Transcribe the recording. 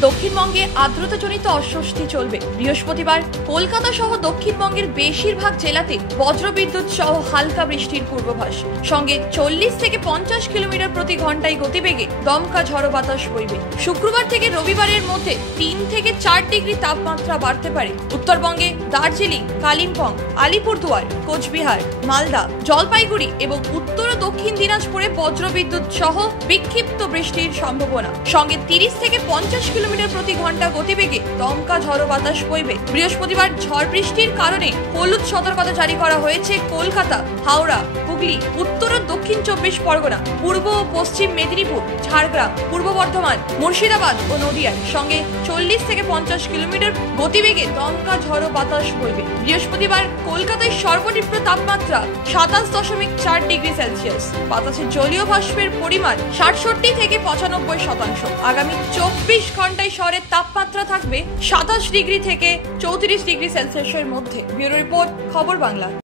দক্ষিণবঙ্গে আর্দ্রতাজনিত অস্বস্তি চলবে। বৃহস্পতিবার কলকাতা সহ দক্ষিণবঙ্গের বেশিরভাগ জেলাতে বজ্রবিদ্যুৎ সহ হালকা বৃষ্টির পূর্বাভাস, সঙ্গে 40 থেকে 50 কিলোমিটার প্রতি ঘন্টায় গতিবেগে দমকা ঝড়ো বাতাস বইবে। শুক্রবার থেকে রবিবারের মধ্যে 3 থেকে 4 ডিগ্রি তাপমাত্রা বাড়তে পারে। উত্তরবঙ্গে দার্জিলিং, কালিম্পং, আলিপুরদুয়ার, কোচবিহার, মালদা, জলপাইগুড়ি এবং উত্তর ও দক্ষিণ দিনাজপুরে বজ্রবিদ্যুৎ সহ বিক্ষিপ্ত বৃষ্টির সম্ভাবনা, সঙ্গে 30 থেকে 50 কিলোমিটার প্রতি ঘন্টা গতিবেগে দমকা ঝড়ো বাতাস বইবে। বৃহস্পতিবার ঝড় বৃষ্টির কারণে হলুদ সতর্কতা জারি করা হয়েছে কলকাতা, হাওড়া, হুগলি, উত্তর ও দক্ষিণ 24 পরগনা, পূর্ব ও পশ্চিম মেদিনীপুর, ঝাড়গ্রাম, পূর্ব বর্ধমান, মুর্শিদাবাদ ও নদিয়ার, সঙ্গে 40 থেকে 50 কিলোমিটার গতিবেগে দমকা ঝড়ো বাতাস বইবে। বৃহস্পতিবার কলকাতায় সর্বনিম্ন তাপমাত্রা 27.4 ডিগ্রি সেলসিয়াস, বাতাসে জলীয় বাষ্পের পরিমাণ 67 থেকে 95%। আগামী 24 ঘন্টায় শহরের তাপমাত্রা থাকবে 27 ডিগ্রি থেকে 34 ডিগ্রি সেলসিয়াসের মধ্যে। ব্যুরো রিপোর্ট, খবর বাংলা।